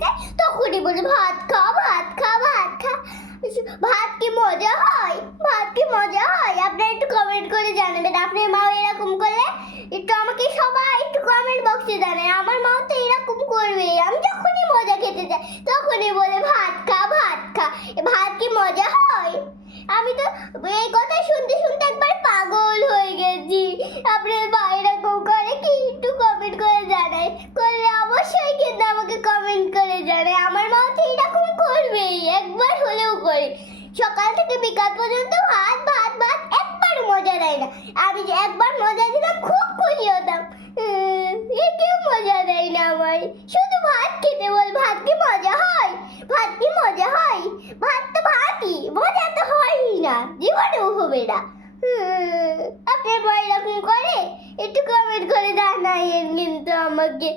চাই তখনই বলে ভাত খা ভাত খা ভাত খা। ভাত কি মজা হয়? ভাত কি মজা হয়? আপনারা একটু কমেন্ট করে জানাবেন আপনার মা এরকম করলে। একটু আমাকে সবাই একটু কমেন্ট বক্সে জানায়। আমার মা তো এরকম করবে, আমি যখনই মজা খেতে যাই তখনই বলে ভাত খা ভাত খা। ভাত কি মজা হয়? আমি তো এই কথা শুনতে শুনতে একবার পাগল হয়ে গেছি। আপনার মা এরকম করে কি একটু কমেন্ট করে জানায়, করলে অবশ্যই কিন্তু আমাকে কমেন্ট করে জানায়। আমার মা তো এরকম করবেই, একবার হলেও করে। সকাল থেকে বিকাল পর্যন্ত ভাত ভাত ভাত, একবার মজা দেয় না। আমি যে একবার মজা দিলাম খুব খুশি হতাম। কেউ মজা দেয় না আমায়, শুধু ভাত খেতে বল। ভাত কি মজা হয়? ভাত কি মজা হয়? ভাত তো ভাতই, মজা তো হয়ই না, জীবনেও হবে না। আপনার মা এরকম করে? একটু কমেন্ট করে জানাইয়েন কিন্তু আমাকে।